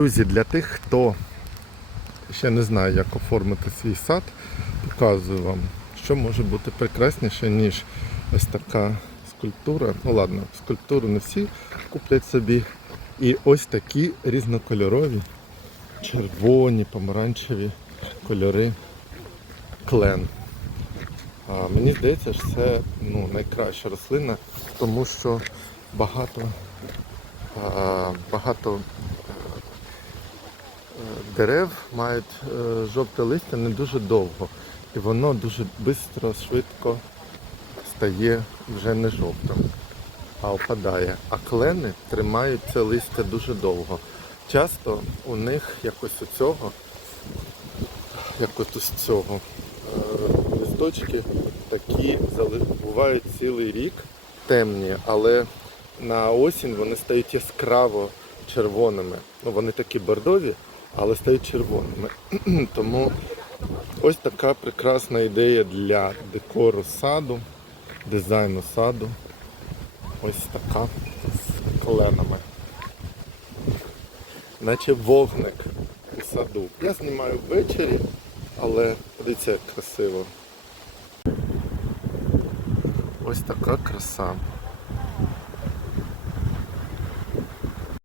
Друзі, для тих, хто ще не знає, як оформити свій сад, показую вам, що може бути прекрасніше, ніж ось така скульптура. Ну ладно, скульптуру не всі куплять собі. І ось такі різнокольорові, червоні, помаранчеві кольори клен. А, мені здається, що це ну, найкраща рослина, тому що багато, багато дерев мають е, жовте листя не дуже довго. І воно дуже швидко, швидко стає вже не жовтим, а опадає. А клени тримають це листя дуже довго. Часто у них якось у цього, якось ось цього, е, листочки такі бувають цілий рік темні, але на осінь вони стають яскраво червоними. Ну, вони такі бордові, але стають червоними. Тому ось така прекрасна ідея для декору саду, дизайну саду. Ось така з кленами. Наче вогник у саду. Я знімаю ввечері, але дивіться, як красиво. Ось така краса.